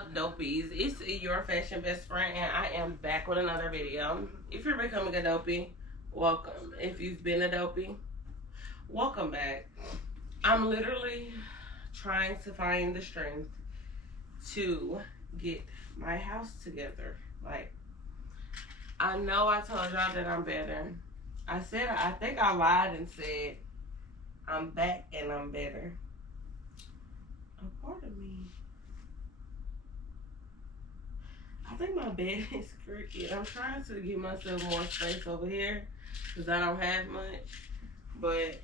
up, dopies? It's your fashion best friend, and I am back with another video. If you're becoming a dopey, welcome. If you've been a dopey, welcome back. I'm literally trying to find the strength to get my house together. Like, I know I told y'all that I'm better. I think I lied and said I'm back and I'm better. A part of me, I think my bed is crooked. I'm trying to give myself more space over here because I don't have much. But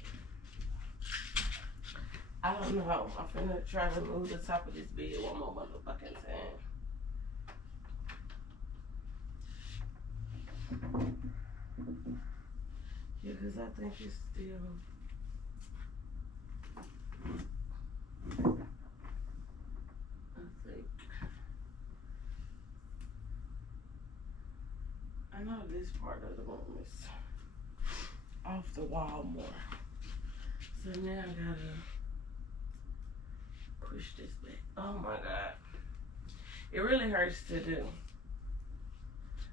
I don't know. I'm finna try to move the top of this bed one more motherfucking time. Yeah, because I think it's still... I know this part of the room is off the wall more. So now I gotta push this back. Oh my God. It really hurts to do.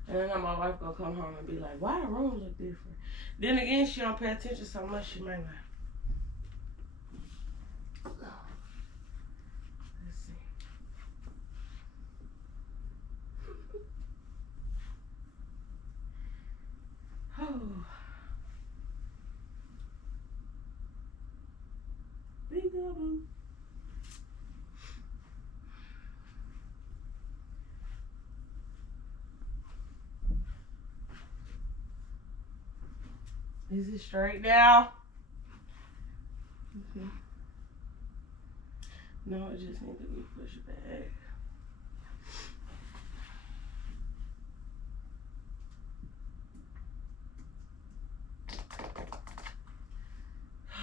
And then my wife gonna come home and be like, why the room look different? Then again, she don't pay attention so much, she might not. Let's see. Oh. Big double. Is it straight now? Mm-hmm. No, it just needs to be pushed back.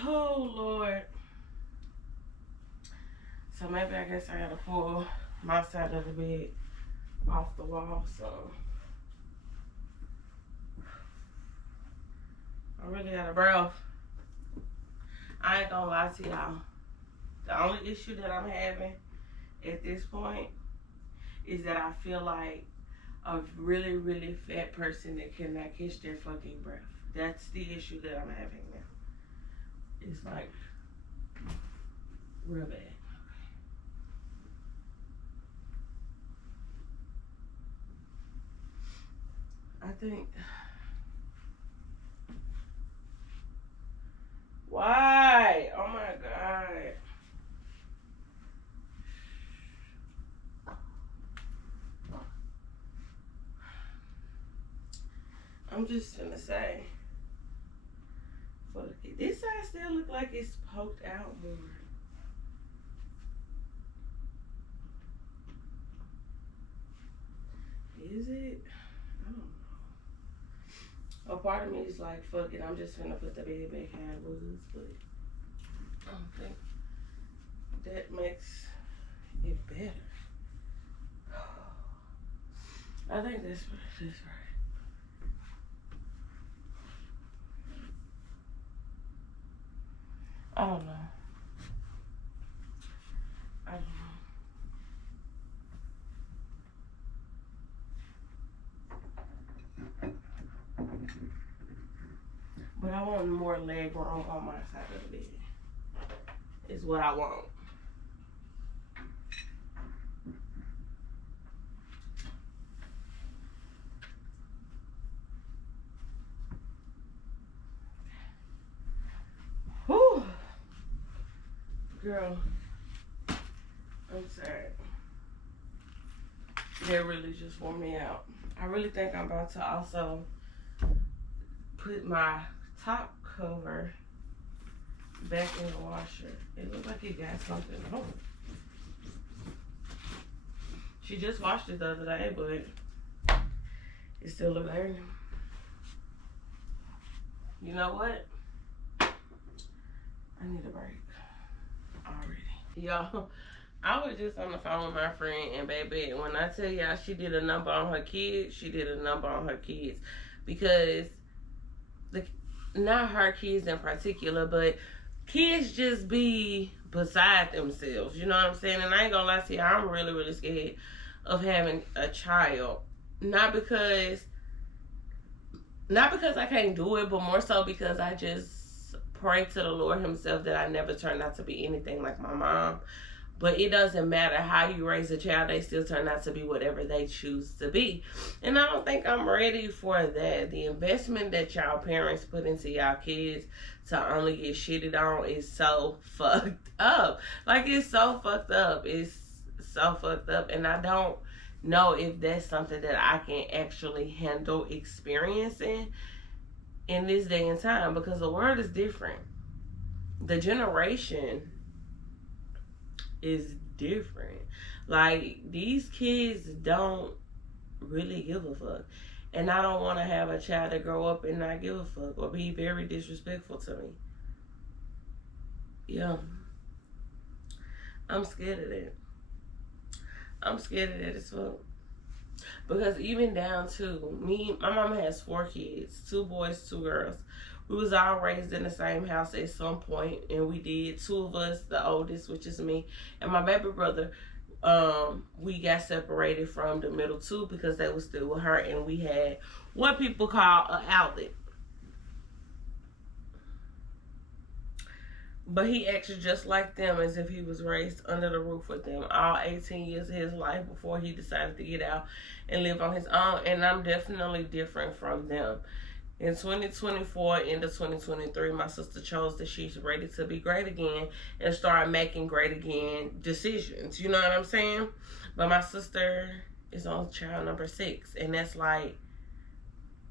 Oh, Lord. So maybe I guess I gotta pull my side of the bed off the wall, so. I really got a breath. I ain't gonna lie to y'all. The only issue that I'm having at this point is that I feel like a really, really fat person that cannot catch their fucking breath. That's the issue that I'm having now. It's like real bad. I think... Why? Oh my God. I'm just gonna say, fuck it. This side still look like it's poked out more. Is it? I don't know. A part of me is like, fuck it, I'm just gonna put the bed back how it was, but I don't think that makes it better. I think that's right. I don't know. But I want more leg room on my side of the bed. Is what I want. Whew. Girl, I'm sorry. That really just wore me out. I really think I'm about to also put my top cover back in the washer. It looks like it got something on. She just washed it the other day, but it still looks dirty. You know what? I need a break already. Y'all, I was just on the phone with my friend, and baby, when I tell y'all she did a number on her kids, she did a number on her kids. Because not her kids in particular, but kids just be beside themselves. You know what I'm saying? And I ain't gonna lie to you, I'm really, really scared of having a child. Not because I can't do it, but more so because I just pray to the Lord himself that I never turn out to be anything like my mom. But it doesn't matter how you raise a child, they still turn out to be whatever they choose to be. And I don't think I'm ready for that. The investment that y'all parents put into y'all kids to only get shitted on is so fucked up. Like, it's so fucked up. It's so fucked up. And I don't know if that's something that I can actually handle experiencing in this day and time, because the world is different. The generation is different. Like, these kids don't really give a fuck. And I don't want to have a child that grow up and not give a fuck or be very disrespectful to me. Yeah. I'm scared of that. I'm scared of that as fuck. Because even down to me, my mama has 4 kids, 2 boys, 2 girls. We was all raised in the same house at some point, and we did. 2 of us, the oldest, which is me, and my baby brother, we got separated from the middle 2 because they were still with her, and we had what people call an outlet. But he acted just like them, as if he was raised under the roof with them all 18 years of his life before he decided to get out and live on his own. And I'm definitely different from them. In 2024 into 2023, my sister chose that she's ready to be great again and start making great again decisions. You know what I'm saying? But my sister is on child number 6, and that's like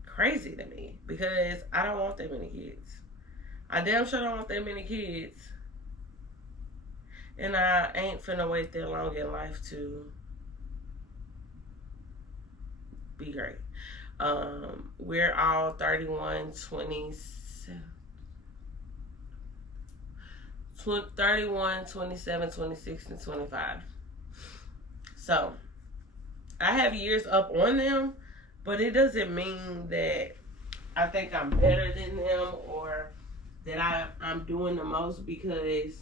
crazy to me because I don't want that many kids. I damn sure don't want that many kids. And I ain't finna wait that long in life to be great. We're all 31, 27, 26, and 25. So, I have years up on them, but it doesn't mean that I think I'm better than them or that I'm doing the most because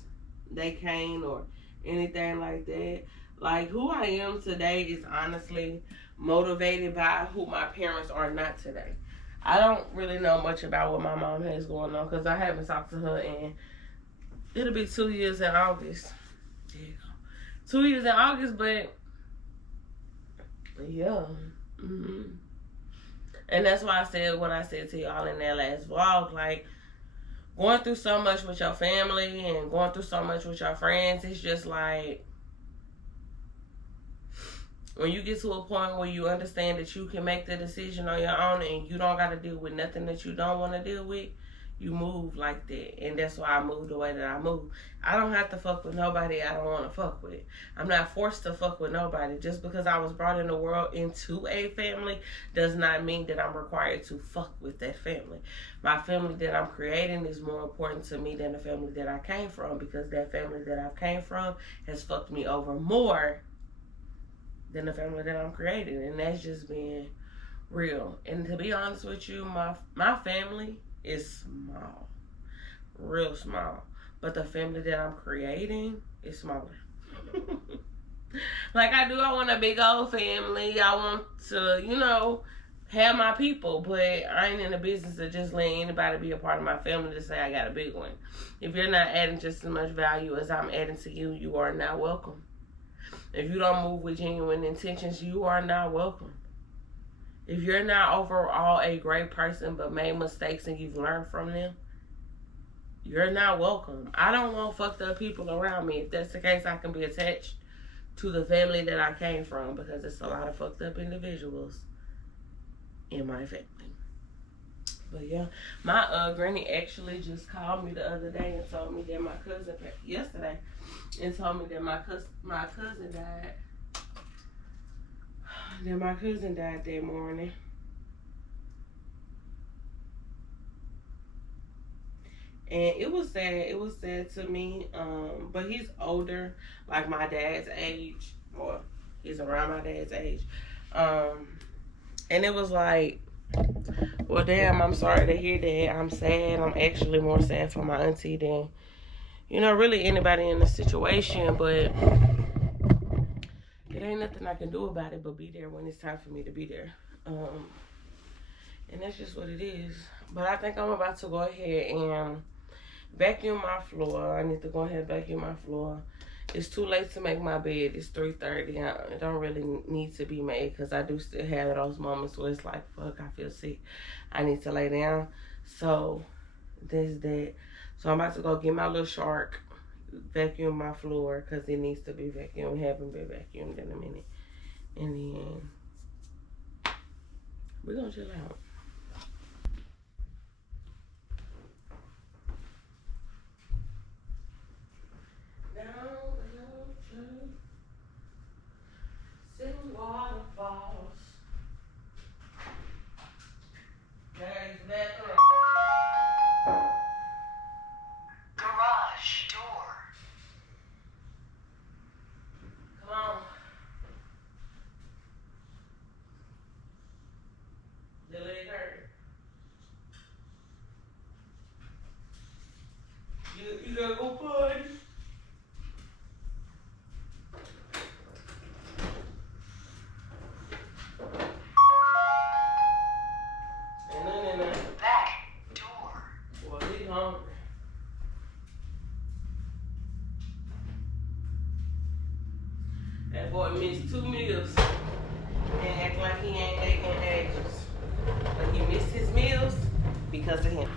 they can't or anything like that. Like, who I am today is honestly motivated by who my parents are not today. I don't really know much about what my mom has going on because I haven't talked to her in, it'll be 2 years in August. There you go. 2 years in August, but yeah. And that's why I said what I said to y'all in that last vlog. Like, going through so much with your family and going through so much with your friends, it's just like, when you get to a point where you understand that you can make the decision on your own and you don't got to deal with nothing that you don't want to deal with, you move like that. And that's why I moved the way that I moved. I don't have to fuck with nobody I don't want to fuck with. I'm not forced to fuck with nobody. Just because I was brought in the world into a family does not mean that I'm required to fuck with that family. My family that I'm creating is more important to me than the family that I came from, because that family that I came from has fucked me over more than the family that I'm creating. And that's just being real. And to be honest with you, my family is small, real small, but the family that I'm creating is smaller. Like, I want a big old family. I want to, have my people, but I ain't in the business of just letting anybody be a part of my family to say I got a big one. If you're not adding just as much value as I'm adding to you, you are not welcome. If you don't move with genuine intentions, you are not welcome. If you're not overall a great person but made mistakes and you've learned from them, you're not welcome. I don't want fucked up people around me. If that's the case, I can be attached to the family that I came from, because it's a lot of fucked up individuals in my family. But yeah, my granny actually just called me the other day and told me that my cousin, yesterday, and told me that my cousin died. That my cousin died that morning. And it was sad. It was sad to me. But he's older, like my dad's age, or he's around my dad's age. And it was like, well, damn, I'm sorry to hear that. I'm sad. I'm actually more sad for my auntie than you know, really anybody in the situation, but it ain't nothing I can do about it but be there when it's time for me to be there. And that's just what it is. But I think I'm about to go ahead and vacuum my floor. I need to go ahead and vacuum my floor. It's too late to make my bed. It's 3:30. It don't really need to be made because I do still have those moments where it's like, fuck, I feel sick. I need to lay down. So there's that. So I'm about to go get my little shark, vacuum my floor because it needs to be vacuumed. It haven't been vacuumed in a minute. And then we're going to chill out. Waterfalls. There's that garage door. Come on. The leg hurt. You gotta go party. That boy missed 2 meals and act like he ain't ate in ages. But he missed his meals because of him.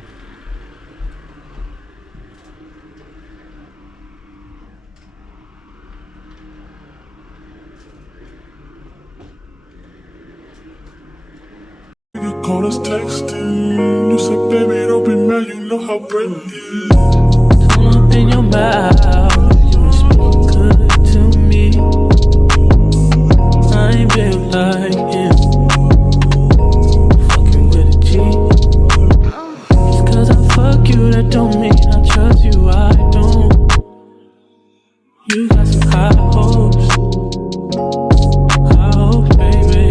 You call us texting. You said, baby, don't be mad. You know how Brent is. Come up in your mouth. You speak good to me. I ain't built like him. Fucking with a G. Just cause I fuck you, that don't mean I trust you. I don't. You got some high hopes. High hopes, baby.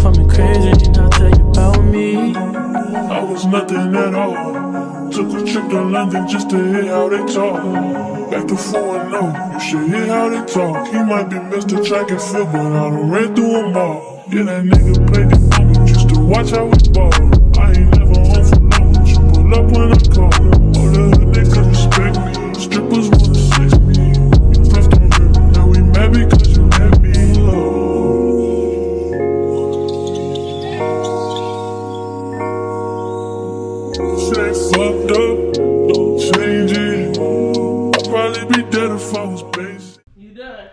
For me crazy, and I'll tell you about me. I was nothing at all. Took a trip to London just to hear how they talk. Back to 4-0, you should hear how they talk. He might be Mr. Track and Field, but I done ran through them all. Yeah, that nigga played the game just to watch how we ball. I ain't never home for long, but you pull up when I call. All the hood niggas respect me, strippers wanna sex me. You pressed on me, now we mad because you had me. Say fucked up, don't change it. I'd probably be dead if I was basic. You done?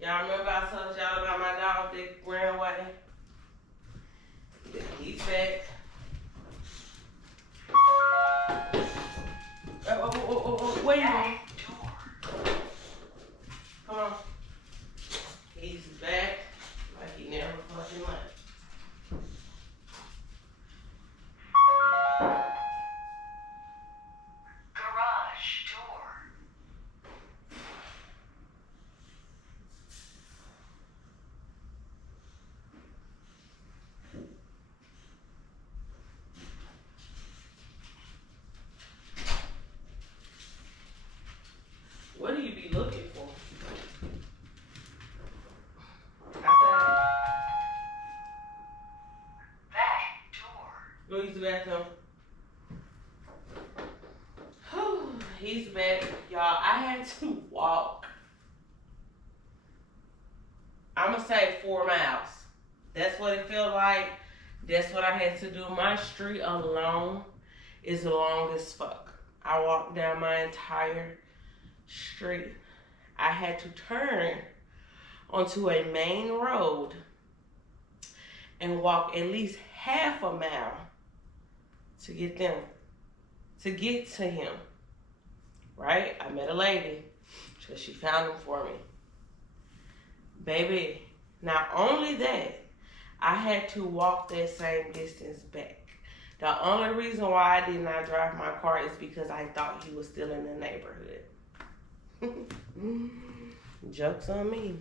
Y'all remember I told y'all about my dog that ran away? He's back. Where you going? Come on. He's back like he never fucking left. Garage door. What do you be looking for? Outside. Back door. Go use the bathroom. Whew, he's back. Y'all, I had to walk. I'ma say 4 miles. That's what it felt like. That's what I had to do. My street alone is long as fuck. I walked down my entire street. I had to turn onto a main road and walk at least half a mile to get to him. Right? I met a lady, so she found him for me. Baby, not only that, I had to walk that same distance back. The only reason why I did not drive my car is because I thought he was still in the neighborhood. Joke's on me.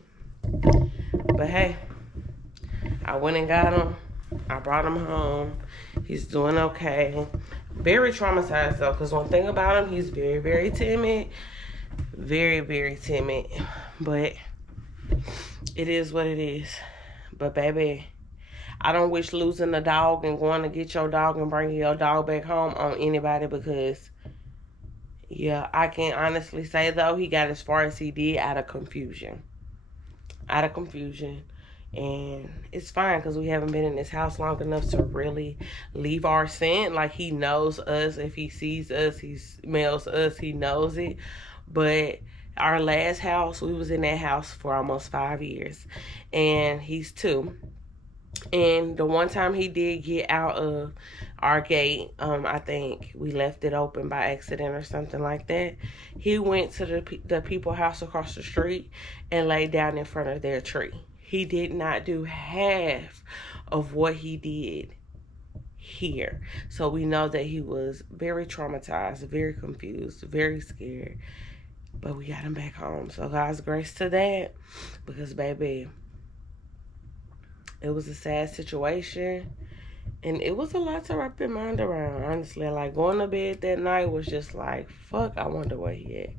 But hey, I went and got him. I brought him home. He's doing okay. Very traumatized though, because one thing about him, he's very, very timid. Very, very timid. But it is what it is. But baby, I don't wish losing a dog and going to get your dog and bringing your dog back home on anybody, because yeah, I can honestly say though, he got as far as he did out of confusion. Out of confusion. And it's fine because we haven't been in this house long enough to really leave our scent. Like, he knows us. If he sees us, he smells us, he knows it. But our last house, we was in that house for almost 5 years. And he's 2. And the one time he did get out of our gate, I think we left it open by accident or something like that. He went to the people house across the street and laid down in front of their tree. He did not do half of what he did here. So we know that he was very traumatized, very confused, very scared. But we got him back home. So God's grace to that, because baby, it was a sad situation, and it was a lot to wrap your mind around, honestly. Like, going to bed that night was just like, fuck, I wonder where he at.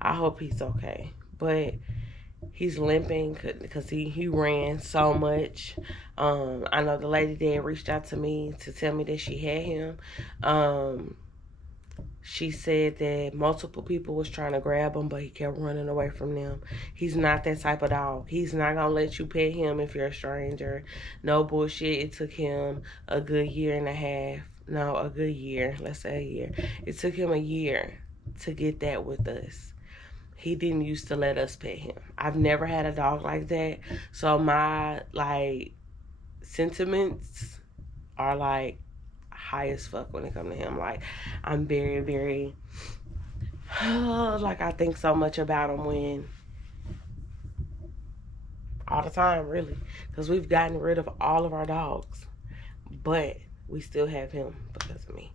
I hope he's okay. But he's limping because he ran so much. I know the lady that reached out to me to tell me that she had him. She said that multiple people was trying to grab him, but he kept running away from them. He's not that type of dog. He's not going to let you pet him if you're a stranger. No bullshit. It took him a good year and a half. No, a good year. Let's say a year. It took him a year to get that with us. He didn't used to let us pet him. I've never had a dog like that. So my, like, sentiments are, like, high as fuck when it comes to him. Like, I'm very, very, like, I think so much about him when, all the time, really. Because we've gotten rid of all of our dogs. But we still have him because of me.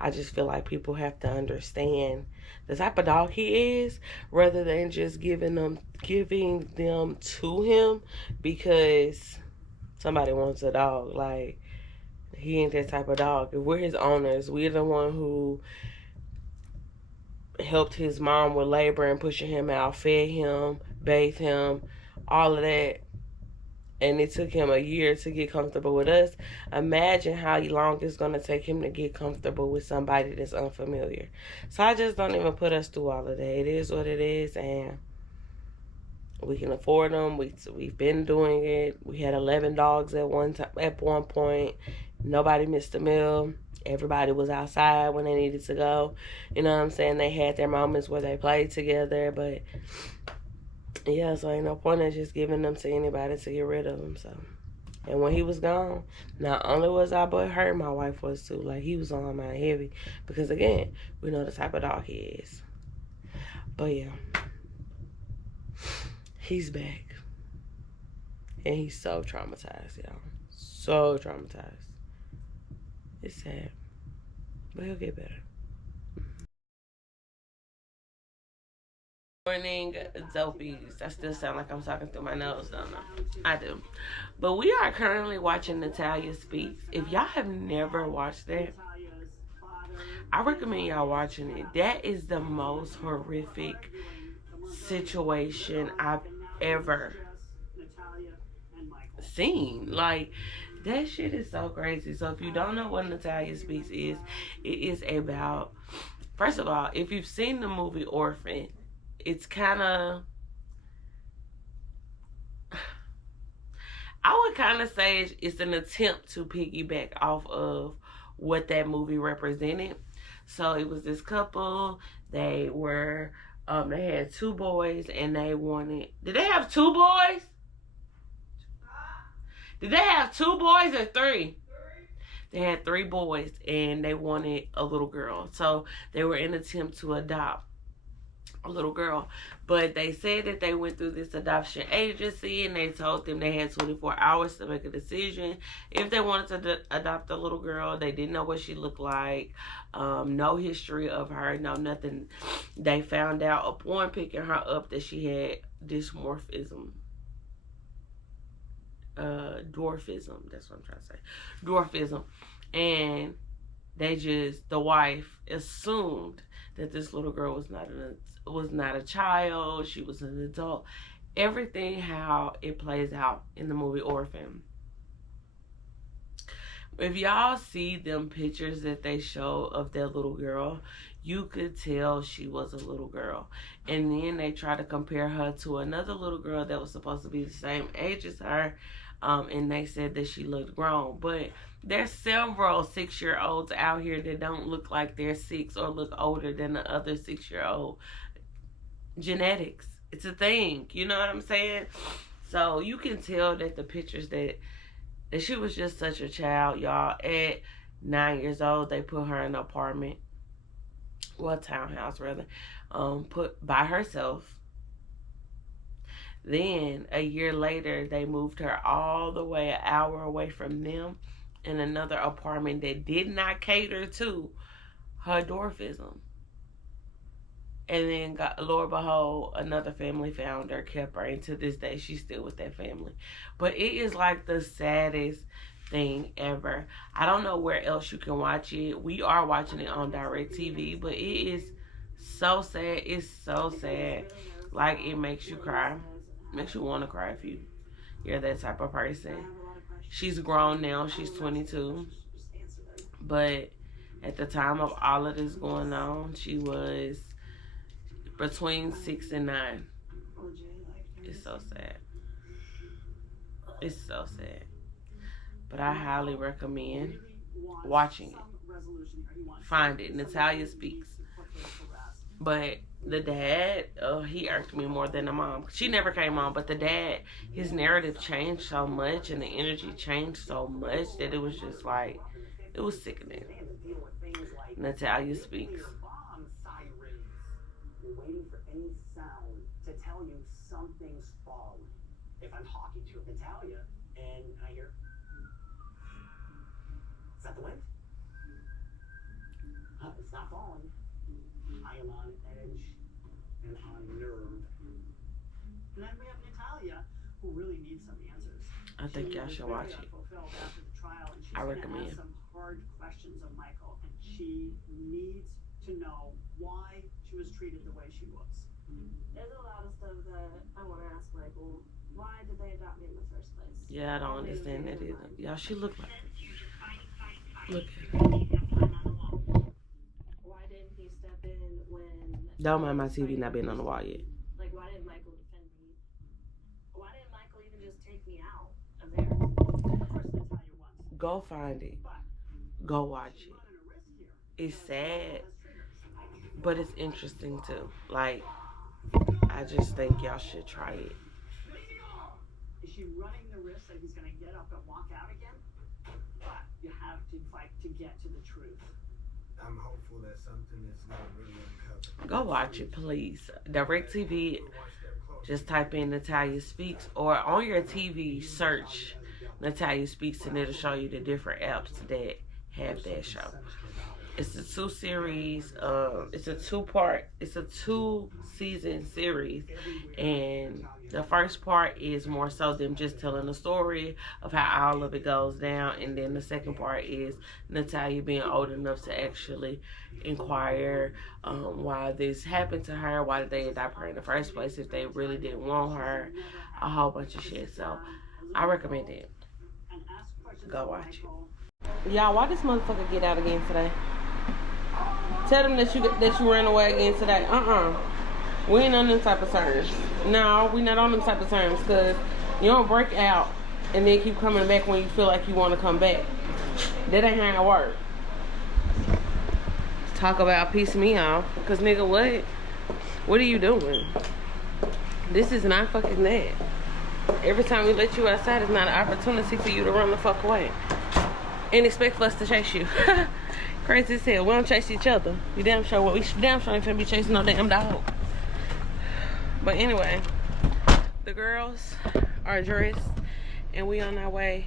I just feel like people have to understand the type of dog he is, rather than just giving them to him because somebody wants a dog. Like, he ain't that type of dog. If we're his owners, we're the one who helped his mom with labor and pushing him out, fed him, bathed him, all of that. And it took him a year to get comfortable with us. Imagine how long it's going to take him to get comfortable with somebody that's unfamiliar. So I just don't even put us through all of that. It is what it is, and we can afford them. We've been doing it. We had 11 dogs at one point. Nobody missed a meal. Everybody was outside when they needed to go. You know what I'm saying? They had their moments where they played together, but yeah, so ain't no point in just giving them to anybody to get rid of them. So, and when he was gone, not only was I but hurt, my wife was too. Like, he was on my mind heavy because, again, we know the type of dog he is. But yeah, he's back, and he's so traumatized, y'all. So traumatized. It's sad, but he'll get better. Morning, dopies. That still sound like I'm talking through my nose, don't I? I do. But we are currently watching Natalia Speaks. If y'all have never watched that, I recommend y'all watching it. That is the most horrific situation I've ever seen. Like, that shit is so crazy. So if you don't know what Natalia Speaks is, it is about, first of all, if you've seen the movie Orphan, it's kind of, I would kind of say it's an attempt to piggyback off of what that movie represented. So it was this couple, they were, they had 2 boys, and they wanted, did they have 2 boys? Did they have 2 boys or 3? They had 3 boys, and they wanted a little girl. So they were in an attempt to adopt a little girl, but they said that they went through this adoption agency, and they told them they had 24 hours to make a decision if they wanted to adopt a little girl. They didn't know what she looked like, no history of her, no nothing. They found out upon picking her up that she had dysmorphism. dwarfism. That's what I'm trying to say. Dwarfism. And the wife assumed that this little girl was not a child. She was an adult. Everything how it plays out in the movie Orphan. If y'all see them pictures that they show of that little girl, you could tell she was a little girl. And then they try to compare her to another little girl that was supposed to be the same age as her. And they said that she looked grown. But there's several 6-year-olds out here that don't look like they're 6 or look older than the other 6-year-old. Genetics. It's a thing. You know what I'm saying? So you can tell that the pictures that she was just such a child, y'all. At 9 years old, they put her in an apartment. Well, townhouse, rather. Put by herself. Then, a year later, they moved her all the way an hour away from them in another apartment that did not cater to her dwarfism. And then, Lord behold, another family found her, kept her, and to this day, she's still with that family. But it is like the saddest thing ever. I don't know where else you can watch it. We are watching it on DirecTV, but it is so sad. It's so sad. Like, it makes you cry. Makes you want to cry if you're that type of person. She's grown now. She's 22. But at the time of all of this going on, she was between 6 and 9. It's so sad. It's so sad. But I highly recommend watching it. Find it. Natalia Speaks. But the dad, he irked me more than the mom. She never came on, but the dad, his narrative changed so much and the energy changed so much that it was just like, it was sickening. Natalia Speaks. You're waiting for any sound to tell you something's falling. If I'm talking to Natalia and I hear, is that the wind? It's not falling. I am on edge and on nerve. And then we have Natalia, who really needs some answers. I think y'all should watch it. I recommend. Some hard questions of Michael, and she needs to know why she was treated the way she was. There's a lot of stuff that I want to ask Michael. Why did they adopt me in the first place? Yeah, I don't understand that either. Y'all, she look like her. Look at her. Why didn't he step in when... Don't mind my TV not being on the wall yet. Like, why didn't Michael defend me? Why didn't Michael even just take me out of there? Of course, Natalia wants. Go find it. Go watch it. It's sad, but it's interesting too. Like, I just think y'all should try it. Is she running the risk that he's going to get up and walk out again? But you have to fight to get to the truth. I'm hopeful that something is going to really uncover. Go watch it, please. DirecTV, just type in Natalia Speaks, or on your TV, search Natalia Speaks, and it'll show you the different apps that have that show. It's a 2-series, it's a 2-season series, and the first part is more so them just telling the story of how all of it goes down, and then the second part is Natalia being old enough to actually inquire why this happened to her, why did they adopt her in the first place if they really didn't want her, a whole bunch of shit. So I recommend it. Go watch it. Y'all, why this motherfucker get out again today? Tell them that you ran away again today. We ain't on them type of terms. No, we not on them type of terms, because you don't break out and then keep coming back when you feel like you want to come back. That ain't how it work. Talk about piece me off, because nigga, what are you doing? This is not fucking that. Every time we let you outside, it's not an opportunity for you to run the fuck away and expect for us to chase you. Crazy as hell. We don't chase each other. You damn sure ain't finna be chasing no damn dog. But anyway, the girls are dressed and we on our way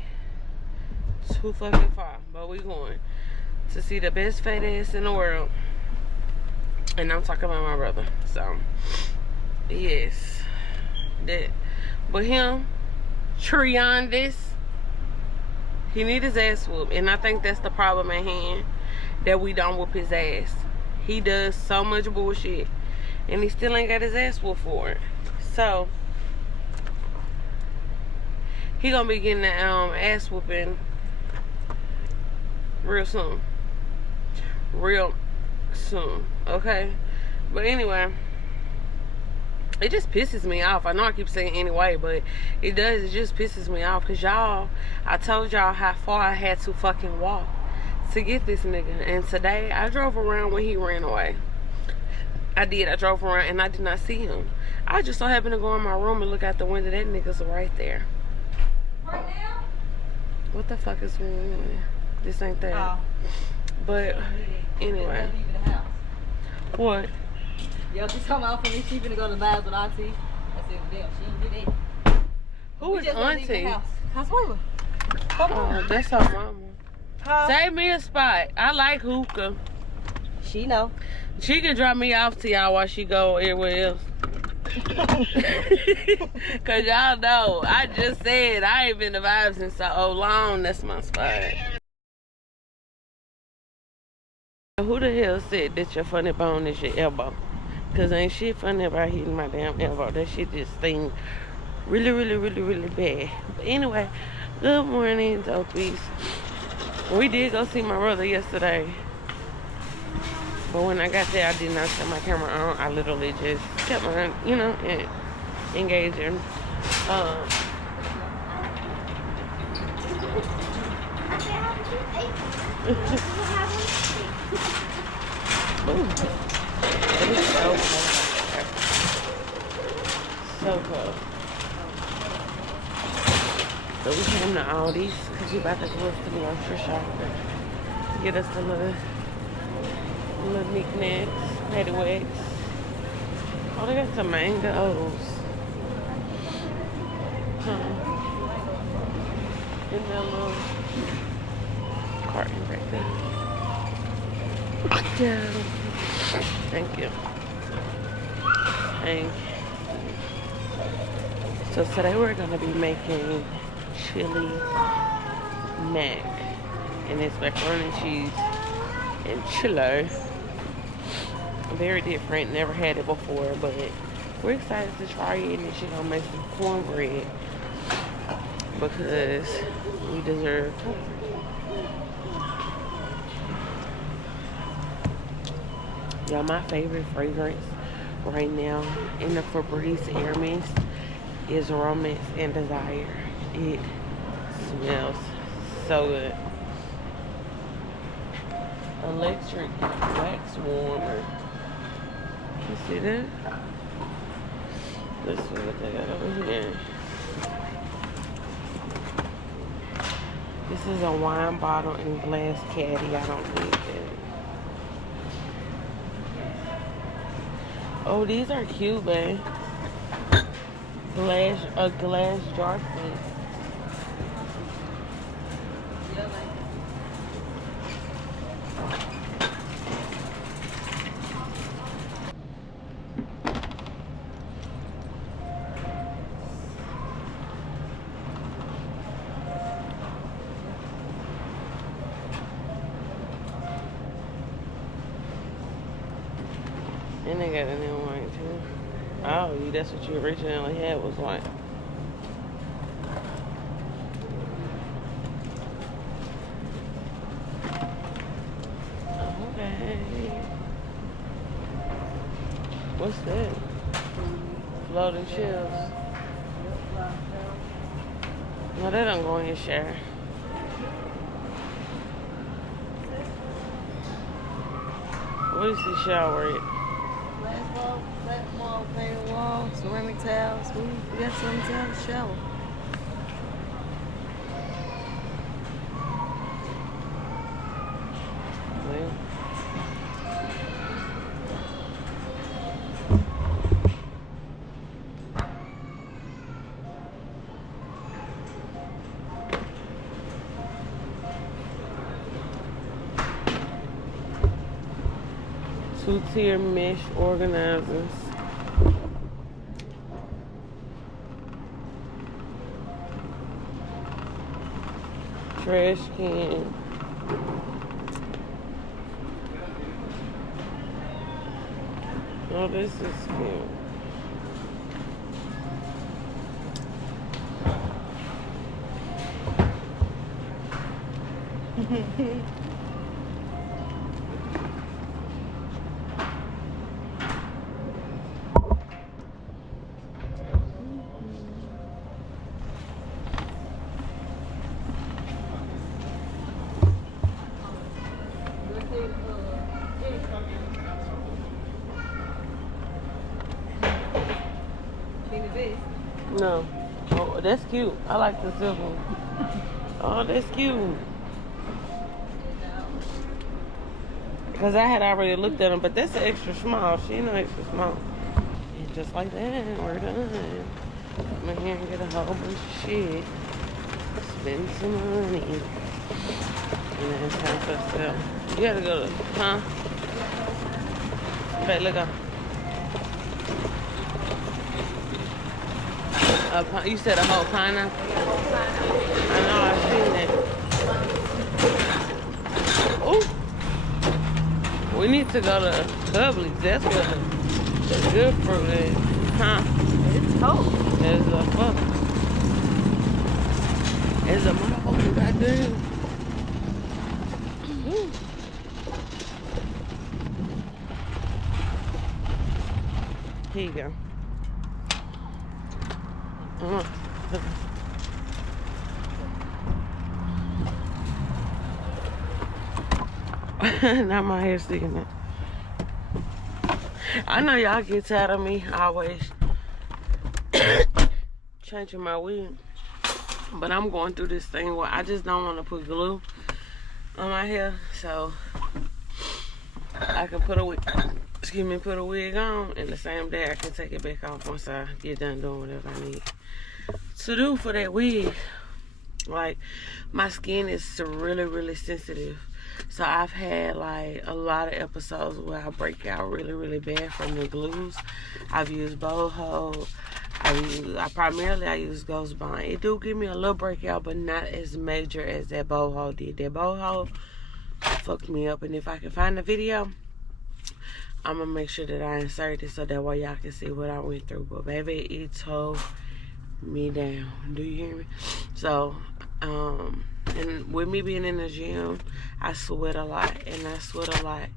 too fucking far. But we going to see the best fat ass in the world. And I'm talking about my brother. So yes. That, but him, Triandis. He need his ass whooped, and I think that's the problem at hand, that we don't whoop his ass. He does so much bullshit, and he still ain't got his ass whooped for it. So he gonna be getting the ass whooping real soon. Real soon, okay? But anyway, it just pisses me off. I know I keep saying anyway, but it does. It just pisses me off because y'all, I told y'all how far I had to fucking walk to get this nigga. And today I drove around when he ran away. I did. I drove around and I did not see him. I just so happened to go in my room and look out the window. That nigga's right there. Right now? What the fuck is going on? This ain't that. Oh. But anyway. What? Yo, she's talking about for me. She finna go to the vibes with Auntie. I said, damn, she ain't get that. Who is Auntie? Housewife. Oh, that's her mama. Huh? Save me a spot. I like hookah. She know. She can drop me off to y'all while she go everywhere else. Cause y'all know, I just said I ain't been to vibes in so long. That's my spot. Who the hell said that your funny bone is your elbow? Cause ain't shit funny about hitting my damn elbow. That shit just stings really, really, really, really bad. But anyway, good morning, dopies. We did go see my brother yesterday. But when I got there, I did not turn my camera on. I literally just kept my, you know, engaging. Ooh. It is so cold. So cold. So we came to Aldi's because we about to go to the grocery shop and get us the little knickknacks, paddywhacks. Oh, they got some mangoes. In that little carton right there. Yeah. Thank you. Thank you. So today we're gonna be making chili mac, and it's macaroni and cheese and chili. Very different, never had it before, but we're excited to try it. And she's gonna make some cornbread because we deserve cornbread. Y'all, my favorite fragrance right now in the Febreze Air Mist is Romance and Desire. It smells so good. Electric wax warmer. You see that? Let's see what they got over here. This is a wine bottle and glass caddy. I don't need that. Oh, these are cute, babe. A glass jar set. And they got a new white too. Oh, that's what you originally had was white. Okay. What's that? Floating chills. No, that don't go in your shower. What is the shower at? Glass wall, flat wall, painted wall, ceramic tiles. We got some towels, shower. Well, two-tier mesh organizers. Trash can. Oh, this is cute. No. Oh, that's cute. I like the silver one. Oh, that's cute. Because I had already looked at them, but that's an extra small. She ain't no extra small. And just like that, we're done. Come in here and get a whole bunch of shit. Spend some money. And then it's time for sale. You gotta go to, huh? Okay, look up. You said a whole pineapple? I know, I've seen that. Ooh. We need to go to Publix. That's where the good fruit is. Huh? It's cold. There's a fuck. There's a motherfucker goddamn. Here you go. Now my hair sticking up. I know y'all get tired of me always changing my wig, but I'm going through this thing where I just don't want to put glue on my hair, so I can put a wig, put a wig on, and the same day I can take it back off once I get done doing whatever I need to do for that wig. Like, my skin is really sensitive, so I've had like a lot of episodes where I break out really bad from the glues. I've used Boho. I use Ghost Bond. It do give me a little breakout, but not as major as that Boho did. That Boho fucked me up, and if I can find the video, I'm gonna make sure that I insert it so that way y'all can see what I went through. But baby, it tore me down. Do you hear me? So and with me being in the gym, I sweat a lot, and I sweat a lot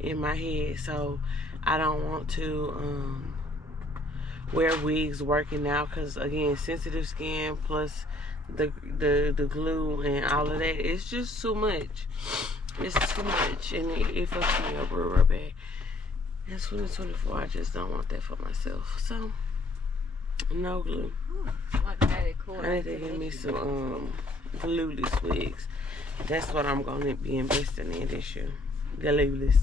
in my head, so I don't want to wear wigs working out, because again, sensitive skin plus the glue and all of that, it's just too much. It's too much, and it fucks me up real bad. In 2024, I just don't want that for myself. So no glue. I need to get me some glueless wigs. That's what I'm gonna be investing in this year. Glueless.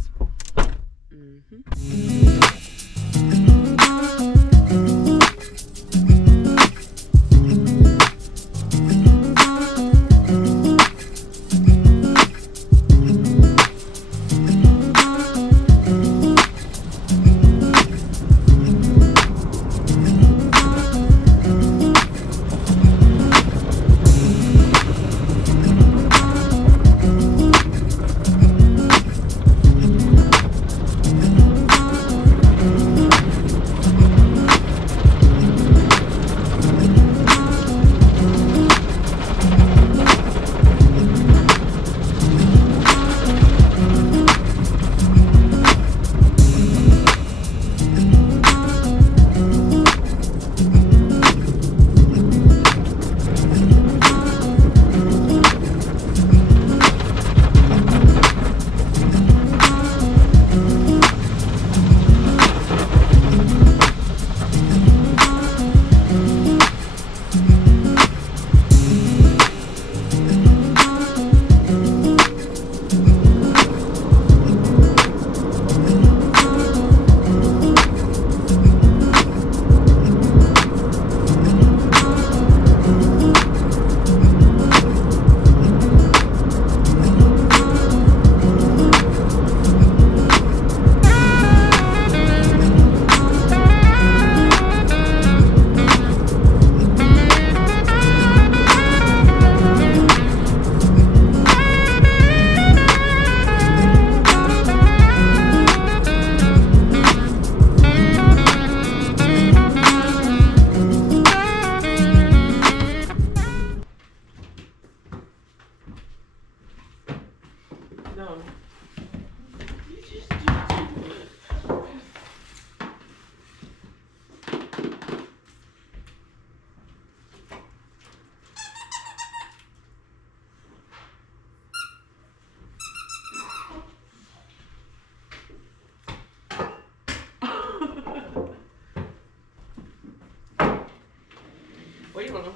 Oh,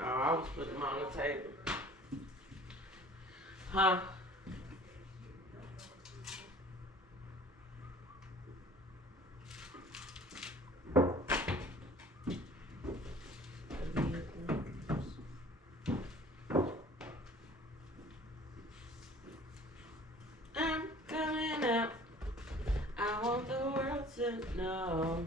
I was putting them on the table. Huh? I'm coming out. I want the world to know.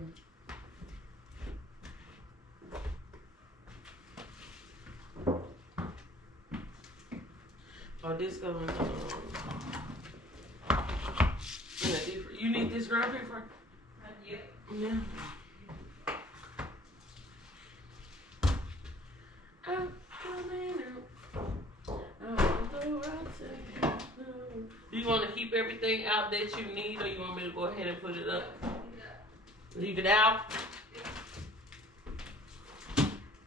Oh, this going on. You need this ground paper? Yep. Yeah. I'm coming out. I want the world to know. Do you want to keep everything out that you need, or you want me to go ahead and put it up? Leave it out?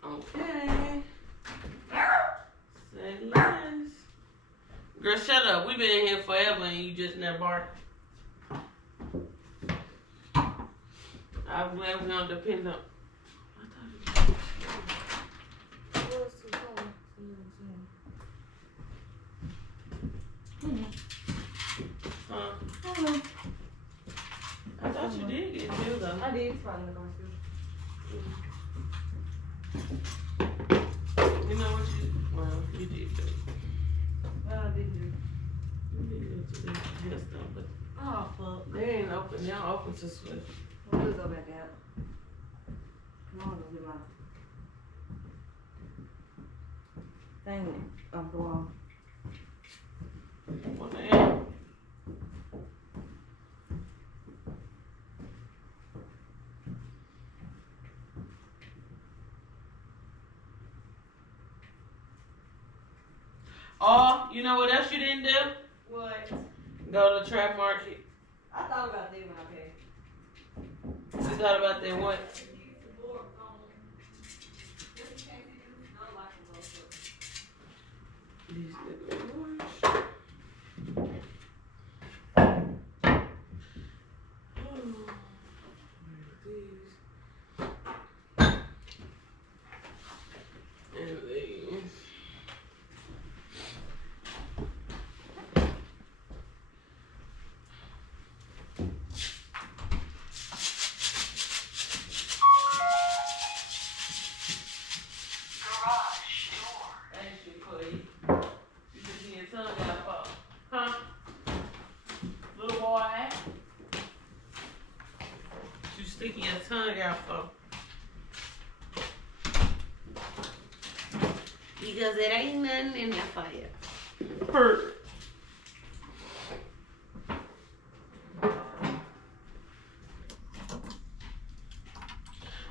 Okay. Say less. Girl, shut up. We've been in here forever and you just never bark. I'm glad we don't depend on. Huh? I thought you did get two though. I did. It's probably in the car still. You know what you? Well, you did good. Well, I didn't do. You did good to this stuff, but Oh, fuck. they ain't open. They don't open to Swift. We'll go back out. Come on, go get my thing. Go on. What the hell? Oh, you know what else you didn't do? What? Go to the trap market. I thought about that when I paid. You thought about that what? These little ones. And these. Garage door. Actually, for you. You can see your tongue out for. Huh? Little boy. You sticking your tongue out for. Because it ain't nothing in there for you. Purr.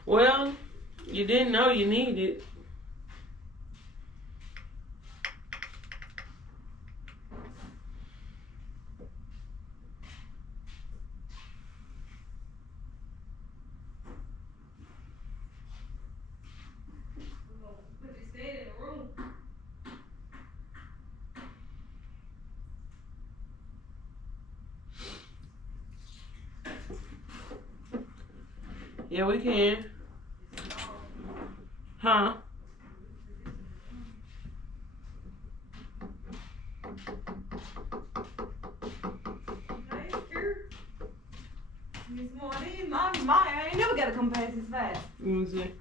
Well, you didn't know you needed it. But they stayed in the room. Yeah, we can. Huh? This morning, I ain't never gotta come past this fast. Let me see.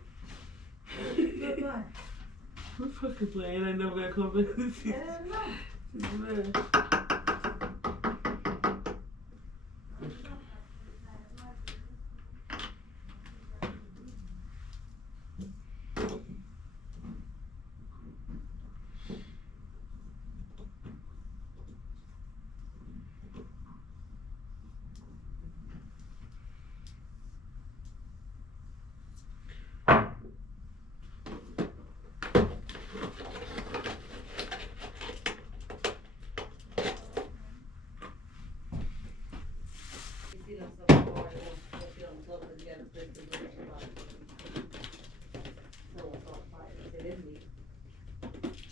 Look like. I'm fucking playing. I never got come back.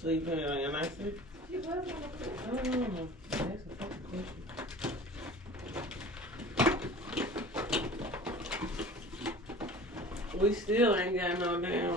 So you put it on your nightstand? She was on the I don't know. That's a fucking question. We still ain't got no damn.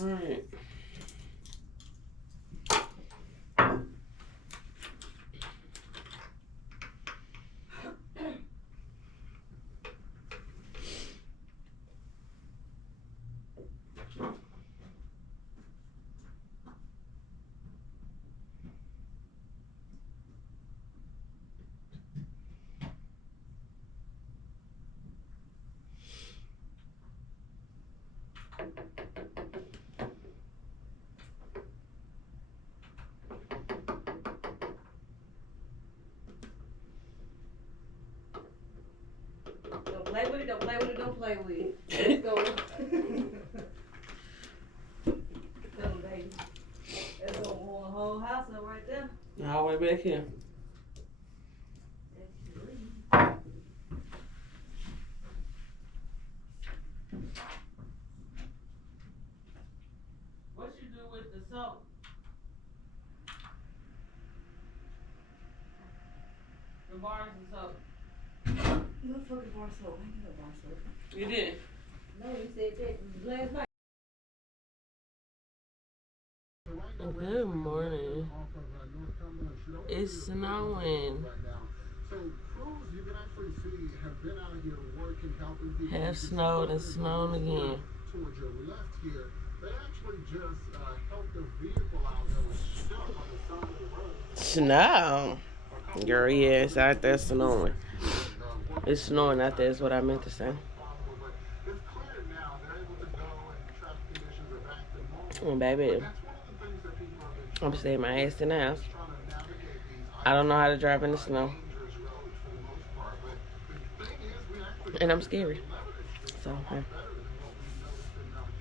Alright. Don't play with it, don't play with it, don't play with it. Let's go. Tell them, baby. That's gonna warm the whole house up right there. All the way back here. What you do with the soap? The bars of soap. No fucking bar soap. I ain't got no bar soap. You did. No, you said that last night. Good morning. It's snowing. Have snowed and snowed again. Towards your left here, they actually just helped a vehicle out that was stuck on the side of the road. Snow. Girl, yeah, it's out there snowing. It's snowing out there is what I meant to say. It's clear now they're able to go and traffic conditions are back to normal. Baby, That's one of the things that people have been I'm staying my ass in the house. trying to navigate these I don't know how to drive in the snow. dangerous roads for the most part. But the thing is, we actually And I'm scary. So, better than what we noticed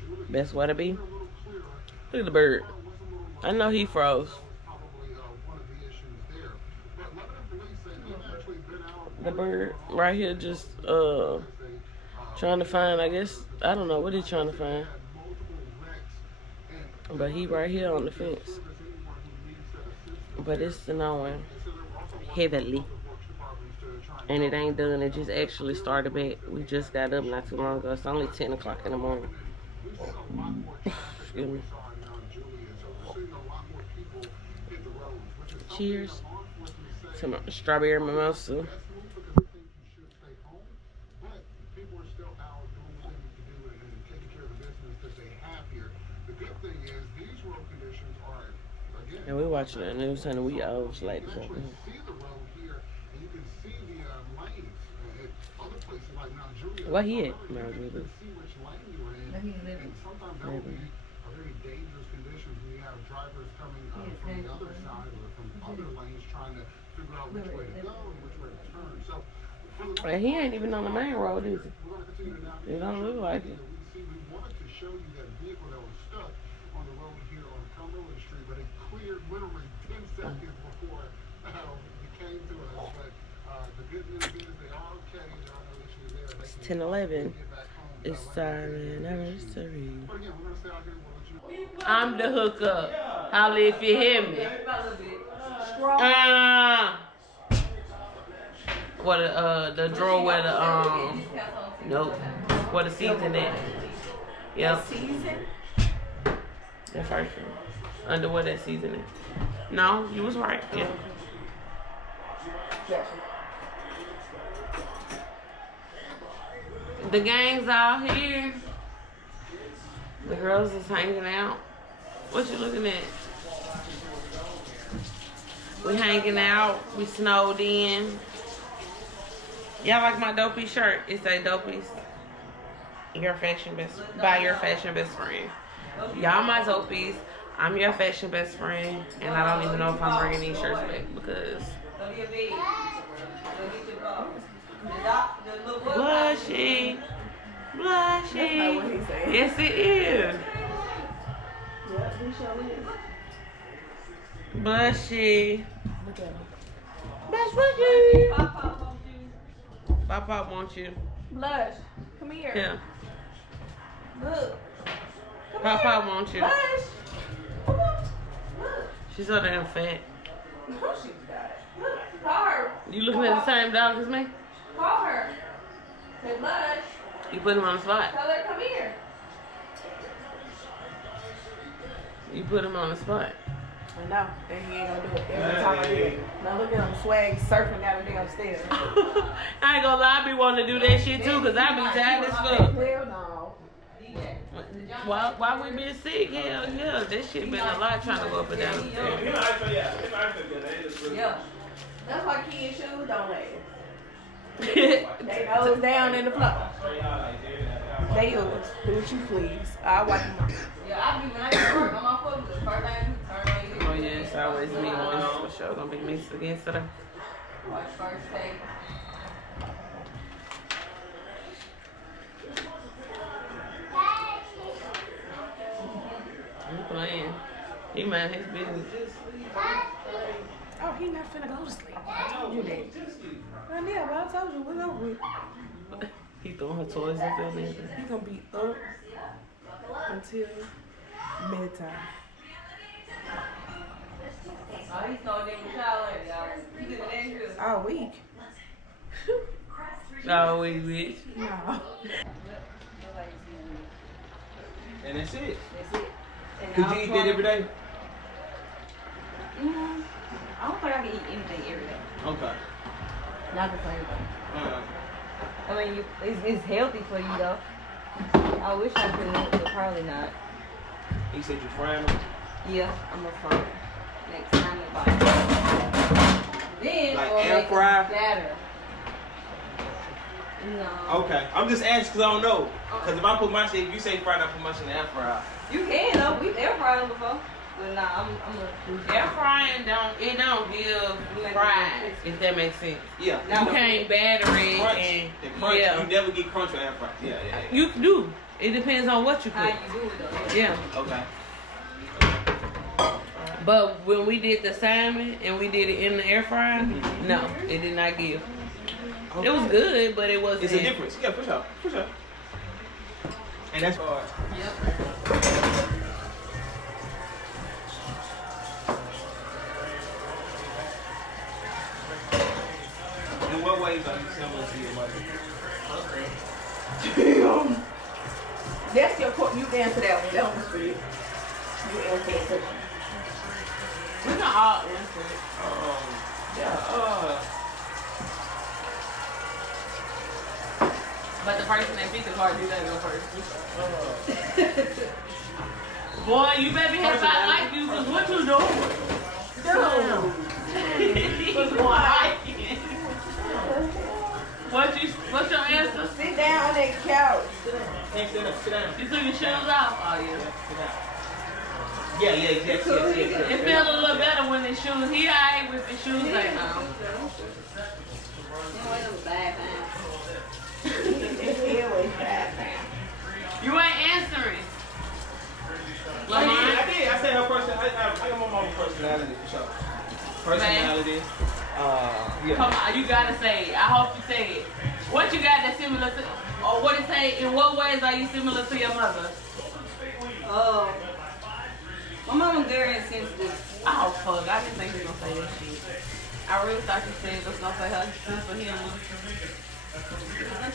in Julia. best way to be. A little clearer. Look at the bird. Was a little I know he froze. probably one of the issues there. But Lebanon police say they've actually been out The bird right here just trying to find, I guess, I don't know what he's trying to find. multiple wrecks and But he right here on the fence. anyone who needs that assistance. But it's snowing So there were also heavily. works departments to try and And it ain't done. It just actually started back. We just got up not too long ago. It's only 10 o'clock in the morning. we've seen a lot more traffic Excuse me. than we saw in Julia. So we're seeing a lot more people hit the roads, which is something Cheers that law enforcement say to my strawberry mimosa. that's move because they think you should stay home. But people are still out doing what they need to do and taking care of the business that they have here. The good thing is these road conditions are again. And we watching the news, honey. We old ladies. You can actually see the road here, and you can see the lanes at other places like Mount Juliet. Where he at? You Mount can Juliet. see which lane you're in, Where he living? and sometimes that will be a very dangerous condition when you have drivers coming from the other side or from other lanes trying to figure out which way to go and which way to turn. So for the And he ain't even on the main road, is he? we're going to continue to navigate. It don't look like it. We wanted to show you that vehicle that was stuck on the road here on Cumberland Street, but it cleared literally 10 seconds before it came to us. But the good news is they are okay. There are no issues there. They It's can 10:11. get back home. It's our anniversary. But again, we're going to stay out here. We'll let you know. I'm the hookup. Holla if you hear me. What the drawer where the nope. Where the season at? Yep. Season? The first one. Under where that season is. No, you was right. Yeah. The gang's out here. The girls is hanging out. What you looking at? We hanging out. We snowed in. Y'all like my dopey shirt? It say dopies. Your fashion best by your fashion best friend. Y'all my dopies. I'm your fashion best friend, and I don't even know if I'm bringing these shirts back because Blushy. Blushy. Yes, it is. Blushy. Look at him. Blush, Blushy. Papa wants you. Blush, come here. Yeah. Look. Come Papa here. wants you. Blush. Come on. Look. She's so damn fat. No, she's not. Look. Call her. You looking at the same dog as me? Call her. Say Blush. You put him on the spot. Tell her to come here. You put him on the spot. I know, and he ain't gonna do it every time I do it. Now look at him swag surfing down the damn stairs. I ain't gonna lie, I be wanting to do that shit too, cause I be tired as fuck. Hell no. Why we been sick? Hell yeah, that shit been a lot trying to go up and down the stairs. Yeah. That's why kids' shoes don't last. They nose down in the floor. They yours. Do what you please. I wipe them off. Yeah, I be when I get work on my foot. The first thing I do, turn on you. Oh yeah, it's always me on this for sure. Gonna be me against today. Watch first take. I'm playing. He mind his business. Oh, he not finna go to sleep. I told you that. I know, but I told you what's over with. He throwing her toys up there and everything. He gonna be up until bedtime. Oh, he's throwing in the shower, y'all. He did that good. All week. Oh, wait, bitch. No. And that's it. That's it. And Could now you eat I'm that every day? I don't think I can eat anything every day. Okay. Not the same thing. I mean, it's healthy for you though. I wish I could, but probably not. You said you frying them? Yeah, I'm gonna fry it. Next time I buy it. Then Like or air make it fry? better. No. Okay. I'm just asking because I don't know. Because if I put my shit, if you say fried, I put my shit in the air fryer. You can though. We've air fried them before. But nah, I'm gonna. Air frying don't give fries, if that makes sense. Yeah. You can't batter it Crunch. and The crunch. yeah. You never get crunch with air fryer. Yeah. You can do. It depends on what you How put. you do it though. Yeah. Okay. But when we did the salmon and we did it in the air fryer, no, it did not give. Okay. It was good, but it wasn't. It's a difference. Yeah, for sure. For sure. And that's hard. Yep. In what ways are you similar to your mother? Damn. That's your point. You answer that one. That one's for you. You answer that question. We can all answer it. But the person that picked the card do that go first. Boy, you better have I like you, cause what you doing? What's your answer? Sit down on that couch. Hey, sit down. Sit down. You took your shoes off? Oh yeah. Sit down. Yeah. It feels a little better when the shoes. He alright with the shoes like now. You ain't answering. I did. I said her person. I got my mama's personality for sure. Personality. Yeah. Come on, you gotta say it. I hope you say it. What you got that's similar to, or what it say? In what ways are you similar to your mother? My mama's very insensitive. Oh fuck! I didn't think you were gonna say that shit. I really thought you said was gonna say her sister him.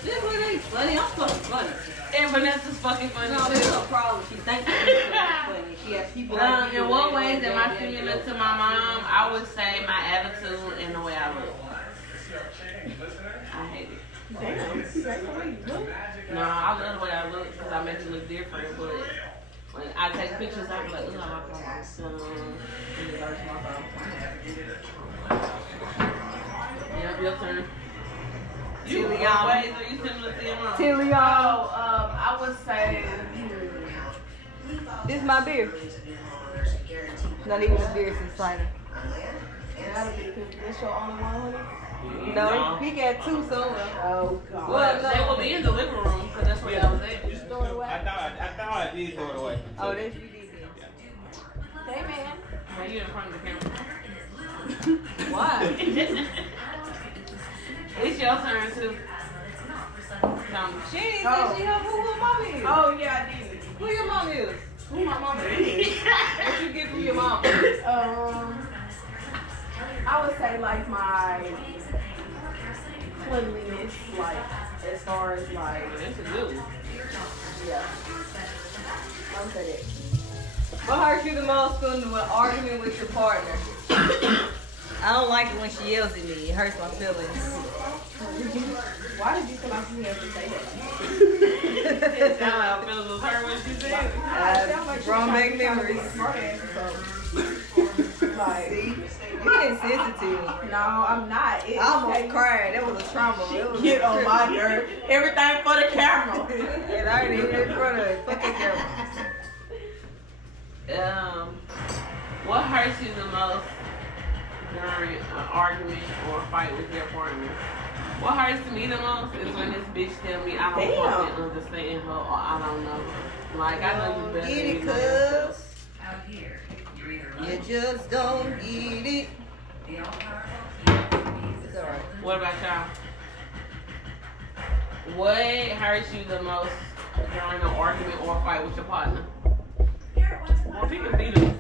This one ain't funny. I'm fucking funny. And Vanessa's fucking funny. No, there's no problem. She thinks she's funny. She has people like you. In what ways am I similar to my mom? I would say my attitude and the way I look. I hate it. Damn, that's the way you look. No, I love the way I look because I make it look different. But when I take pictures, I be like, oh, I like my son. Yeah, your turn. You, what ways are you similar to your mom? I would say this is my beer. Not even a beer, it's a cider. That'll be because this your only one, honey? No, he got two somewhere. Oh, God. Well, no. They will be in the living room because that's where y'all was at. You throw it away? I thought I did throw it away. Oh, that's you did that. Hey, man. Now you in front of the camera. Why? It's your turn too. She ain't said she her who her mom is. Oh, yeah, I did. Who your mom is? Who my mama is? What you get from your mom? I would say like my cleanliness, like as far as like That's a good one. yeah. I would say that. What hurts you the most from an argument with your partner? I don't like it when she yells at me. It hurts my feelings. Why did you feel like you had to say that? It sounded like I felt a little hurt when she said it. Brought back memories. Like, See? You insensitive. no, I'm not. I almost cried. That was a trauma. It was Get a on trip. my nerve. Everything for the camera. And I ain't even in front of it. Fuck that camera. What hurts you the most during an argument or a fight with your partner? What hurts me the most is when this bitch tell me I don't fucking understand her or I don't know. Like I know you better Get than it, you know yourself. cuz. You just don't get it. It's alright. What about y'all? What hurts you the most during an argument or a fight with your partner? Well, if you can beat them.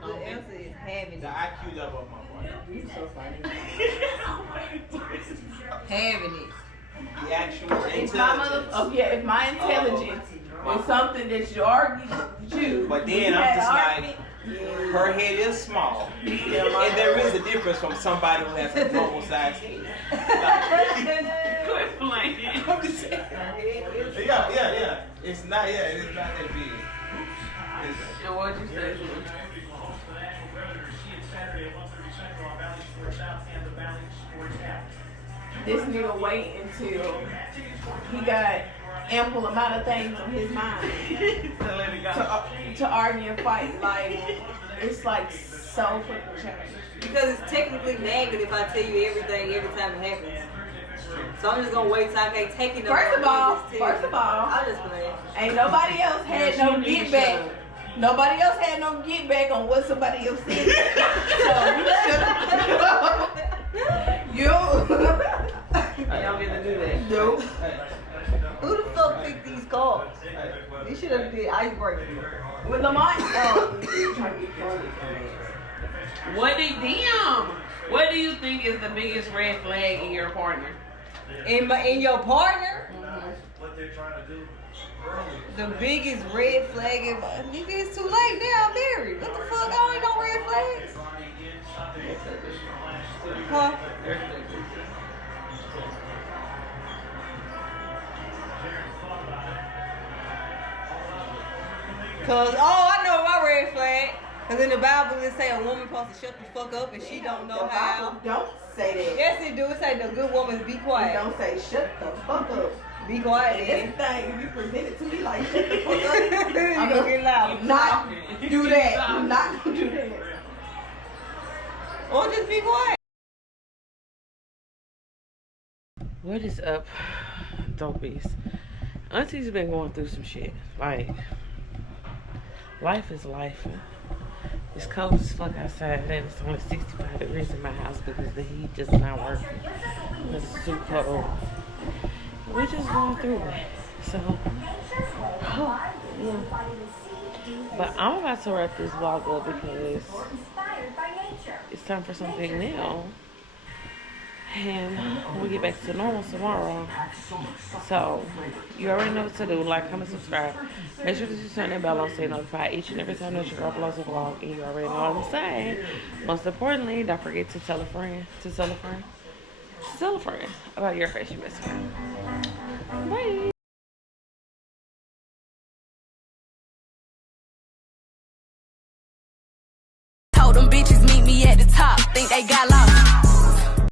The answer is having The it. IQ level of my partner. You so funny. Having it. The actual If my intelligence. if my intelligence is something that you argue, But then I'm just like, her head is small. And there is a difference from somebody who has a normal sized head. Quit playing. I'm just saying. Yeah. It's not that big. And what'd you say? this nigga wait until he got ample amount of things on his mind to argue and fight. Like it's like so freaking changed. Because it's technically negative if I tell you everything every time it happens. So I'm just gonna wait till I can't take it no more. First of all, I'll just play. ain't nobody else had no get back. Nobody else had no get back on what somebody else said. So I don't get to do that. Nope. Who the fuck picked these cards? You should have did icebreaker. With Lamont, What do you think is the biggest red flag in your partner? In your partner? The biggest red flag in my nigga, it's too late now, I'm married. What the fuck? I ain't no red flags. Huh? Cause I know my red flag. Cause in the Bible it say a woman supposed to shut the fuck up and she don't know how. Don't say that. Yes it do. It say the good woman be quiet. Don't say shut the fuck up. Be quiet. This thing, if you present it to me like shut the fuck up, I'm gonna get loud. not do that. I'm not gonna do that. Or just be quiet. What is up, dopies? Auntie's been going through some shit. Like, life is life. It's cold as fuck outside and it's only 65 degrees in my house because the heat just not working. It's too cold. We're just going through it. So, yeah. But I'm about to wrap this vlog up because it's time for something new. And we get back to normal tomorrow. So, you already know what to do. Like, comment, subscribe. Make sure that you turn that bell on so you're notified each and every time that you upload a vlog. And you already know what I'm saying. Most importantly, don't forget to tell a friend, about your fashion best friend.